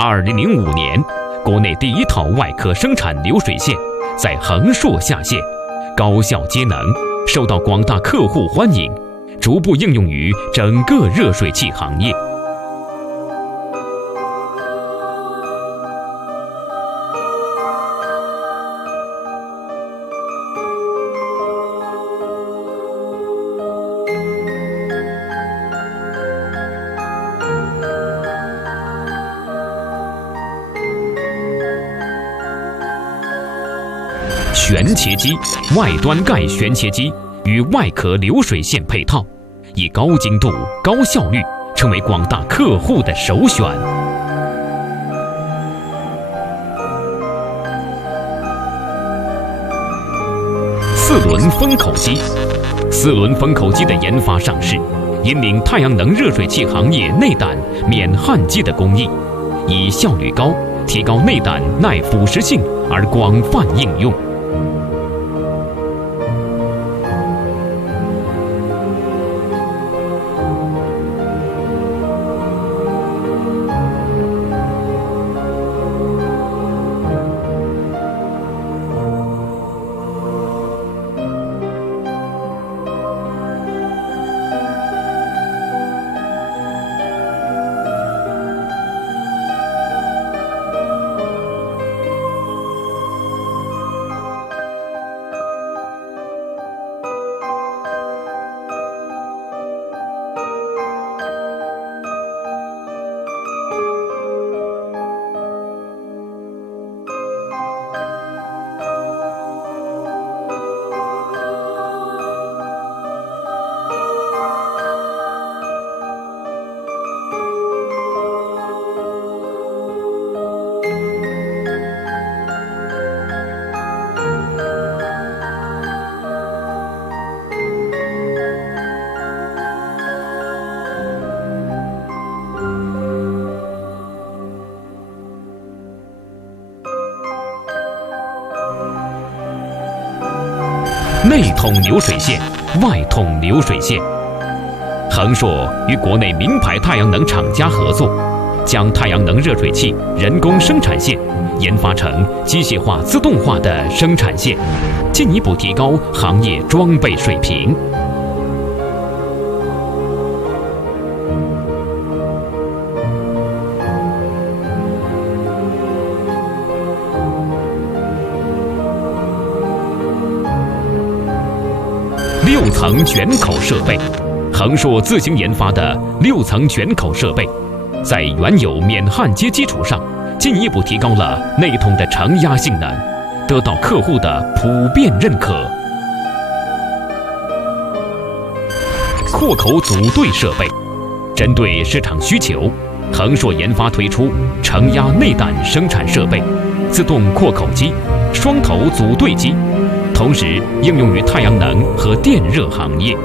2005年，国内第一套外壳生产流水线在横竖下线，高效节能，受到广大客户欢迎，逐步应用于整个热水器行业。旋切机、外端盖旋切机与外壳流水线配套，以高精度、高效率成为广大客户的首选。四轮封口机，四轮封口机的研发上市，引领太阳能热水器行业内胆免焊机的工艺，以效率高、提高内胆耐腐蚀性而广泛应用。内筒流水线、外筒流水线。恒硕与国内名牌太阳能厂家合作，将太阳能热水器人工生产线研发成机械化自动化的生产线，进一步提高行业装备水平。6层卷口设备，恒硕自行研发的6层卷口设备，在原有免焊接基础上，进一步提高了内筒的承压性能，得到客户的普遍认可。扩口组对设备，针对市场需求，恒硕研发推出承压内胆生产设备、自动扩口机、双头组对机，同时应用于太阳能和电热行业。